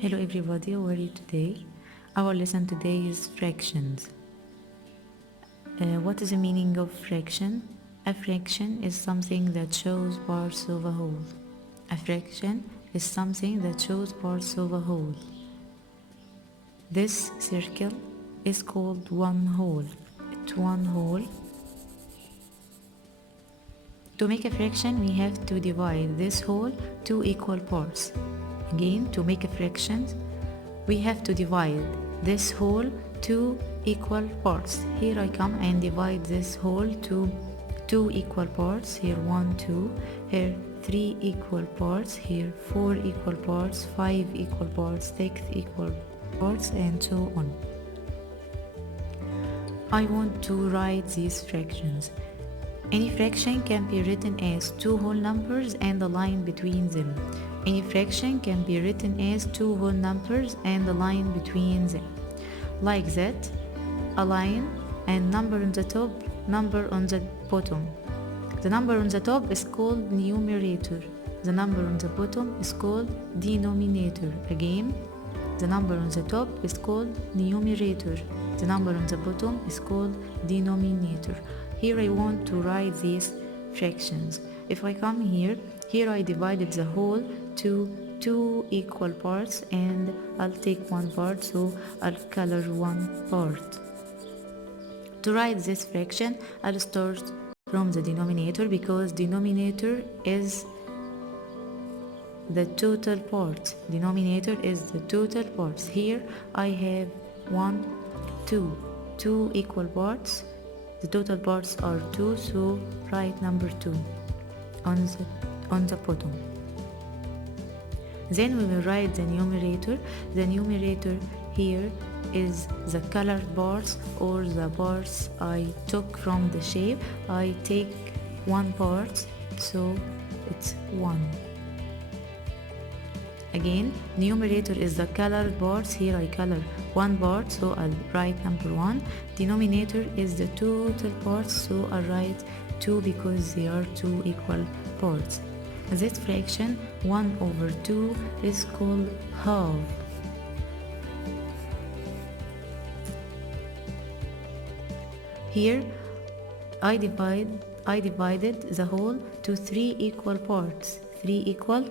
Hello everybody, how are you today? Our lesson today is fractions. What is the meaning of fraction? A fraction is something that shows parts of a whole. A fraction is something that shows parts of a whole. This circle is called one whole. It's one whole. To make a fraction, we have to divide this whole to equal parts. Again, to make a fraction, we have to divide this whole to equal parts. Here I come and divide this whole to 2 equal parts. Here 1, 2. Here 3 equal parts. Here 4 equal parts. 5 equal parts. 6 equal parts, and so on. I want to write these fractions. Any fraction can be written as 2 whole numbers and a line between them. Any fraction can be written as 2 whole numbers and a line between them. Like that, a line and number on the top, number on the bottom. The number on the top is called numerator. The number on the bottom is called denominator. Again, the number on the top is called numerator. The number on the bottom is called denominator. Here I want to write these fractions. If I come here I divided the whole to 2 equal parts, and I'll take one part, so I'll color one part. To write this fraction, I'll start from the denominator, because denominator is the total parts. Denominator is the total parts. Here I have 1, 2 equal parts. The total parts are 2, so write number 2 on the bottom. Then we will write the numerator. The numerator here is the colored parts, or the parts I took from the shape. I take one part, so it's 1. Again, numerator is the colored parts. Here I color one part, so I'll write number 1. Denominator is the total parts, so I'll write 2 because they are 2 equal parts. This fraction 1/2 is called half. Here I divided the whole to 3 equal parts. 3 equal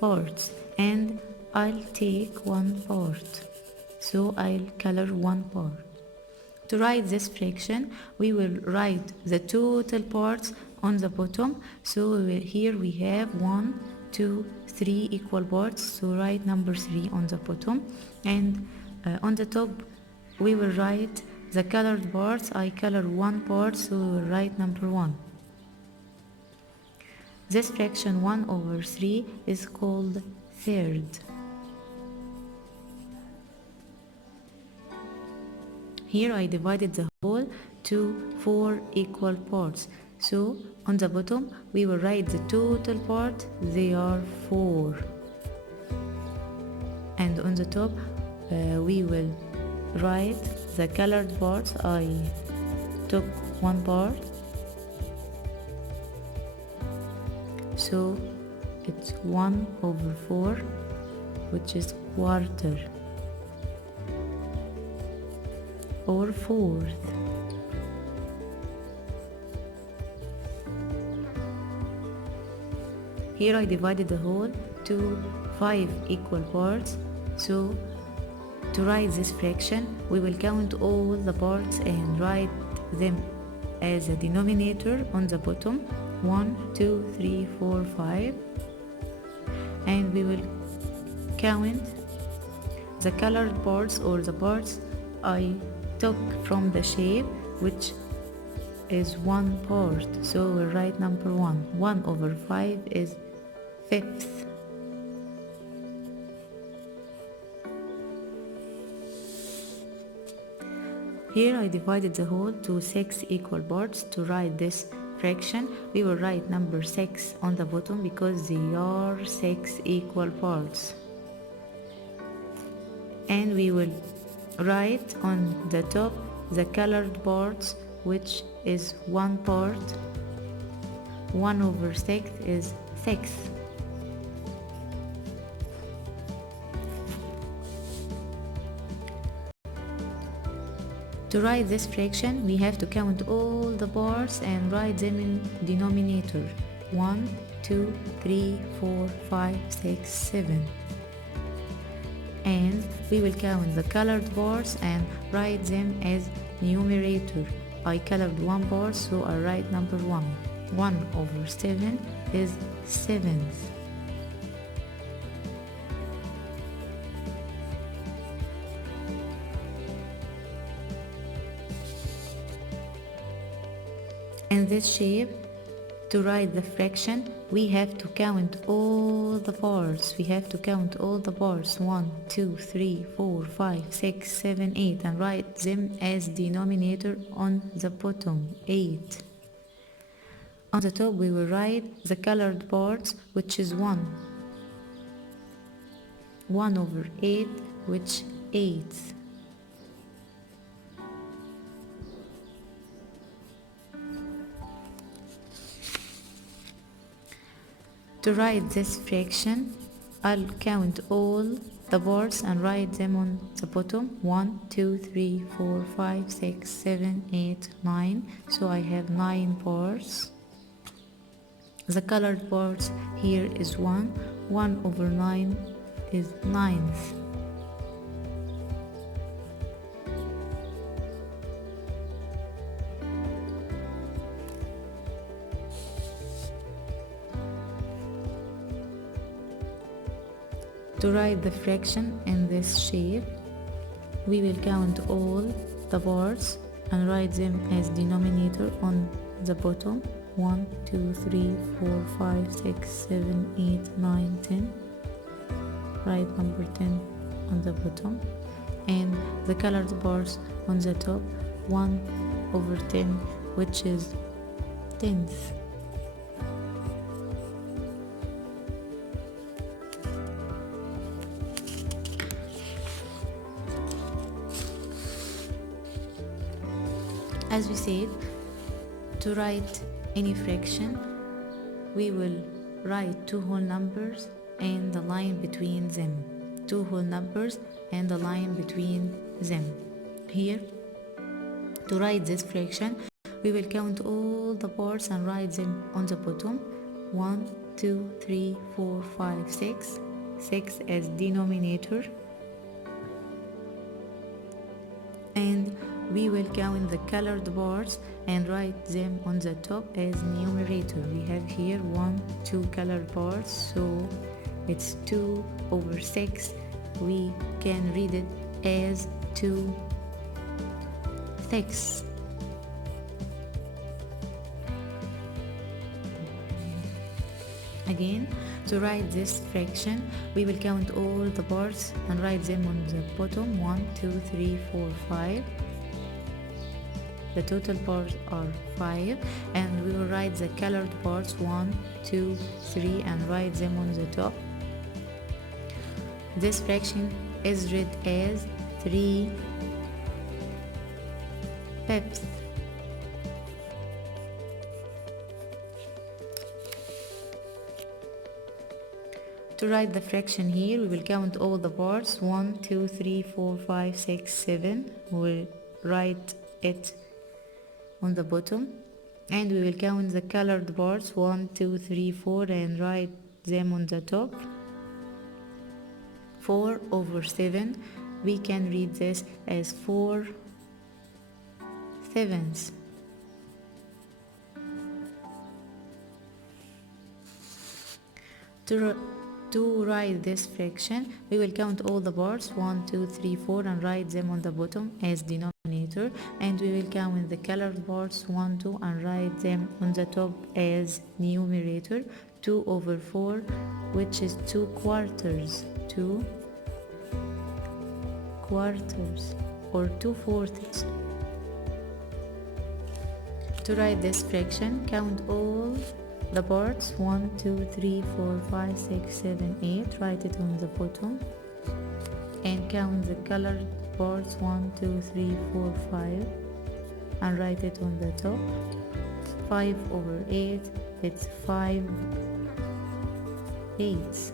parts, and I'll take one part, so I'll color one part. To write this fraction, we will write the total parts on the bottom. So here we have 1, 2, 3 equal parts, so write number 3 on the bottom, and on the top we will write the colored parts. I color one part, so we will write number 1. This fraction 1/3 is called third. Here I divided the whole to 4 equal parts. So on the bottom we will write the total part. They are 4. And on the top we will write the colored parts. I took one part, so it's 1/4, which is quarter or fourth. Here I divided the whole to 5 equal parts. So to write this fraction, we will count all the parts and write them as a denominator on the bottom. 1, 2, 3, 4, 5. And we will count the colored parts, or the parts I took from the shape, which is one part, so we'll write number 1. 1/5 is fifth. Here I divided the whole to 6 equal parts. To write this fraction, we will write number 6 on the bottom, because they are 6 equal parts. And we will write on the top the colored parts, which is one part. 1/6 is 6. To write this fraction, we have to count all the parts and write them in denominator. 1, 2, 3, 4, 5, 6, 7. And we will count the colored parts and write them as numerator. I colored one part, so I write number 1. 1 over 7 is 7th. In this shape, to write the fraction, we have to count all the parts. We have to count all the parts. 1, 2, 3, 4, 5, 6, 7, 8, and write them as denominator on the bottom. 8. On the top, we will write the colored parts, which is 1. 1 over 8, which 8. To write this fraction, I'll count all the parts and write them on the bottom. 1, 2, 3, 4, 5, 6, 7, 8, 9. So I have 9 parts. The colored parts here is 1. 1 over 9 is 9th. To write the fraction in this shape, we will count all the parts and write them as denominator on the bottom. 1, 2, 3, 4, 5, 6, 7, 8, 9, 10. Write number 10 on the bottom. And the colored parts on the top. 1 over 10, which is 10th. As we said, to write any fraction, we will write two whole numbers and the line between them. Two whole numbers and the line between them. Here, to write this fraction, we will count all the parts and write them on the bottom. 1, 2, 3, 4, 5, 6. 6 as denominator. And we will count the colored parts and write them on the top as numerator. We have here 1, 2 colored parts, so it's 2 over 6. We can read it as 2 6. Again, to write this fraction, we will count all the parts and write them on the bottom. 1, 2, 3, 4, 5. The total parts are 5, and we will write the colored parts 1, 2, 3 and write them on the top. This fraction is read as 3 fifths. To write the fraction here, we will count all the parts. 1, 2, 3, 4, 5, 6, 7. We'll write it on the bottom, and we will count the colored parts 1, 2, 3, 4 and write them on the top. 4 over 7, we can read this as 4 sevenths. To write this fraction, we will count all the parts 1, 2, 3, 4 and write them on the bottom as denominator, and we will count the colored parts 1, 2 and write them on the top as numerator. 2 over 4, which is 2 quarters. 2 quarters or 2 fourths. To write this fraction, count all the parts 1, 2, 3, 4, 5, 6, 7, 8. Write it on the bottom and count the colored parts 1, 2, 3, 4, 5 and write it on the top. 5 over 8, it's 5 eighths.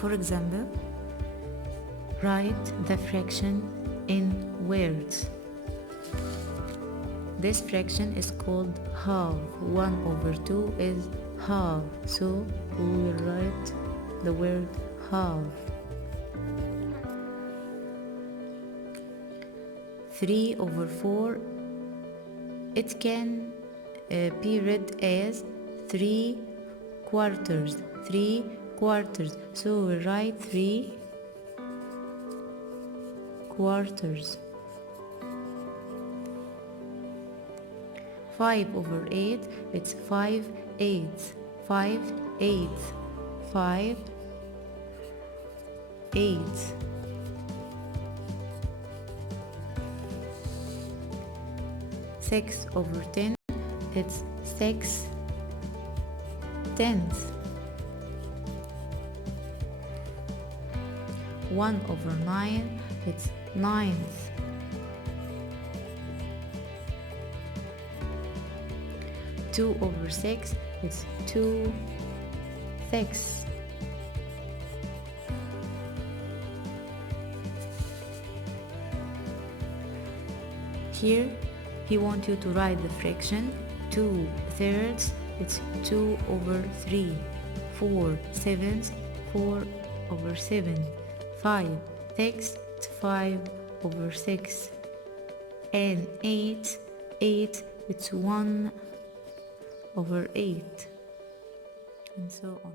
For example, write the fraction in words. This fraction is called half. 1/2 is half, so we will write the word half. 3/4, it can be read as 3/4. 3/4, so we write 3/4. 5/8, it's 5/8. 5/8. 5/8. 6/10, it's 6/10. 1/9, it's 9th. 2/6, it's 2/6. Here he wants you to write the fraction 2/3, it's 2/3. 4/7, 4/7. 5/6, it's 5/6. And 8, it's 1/8, and so on.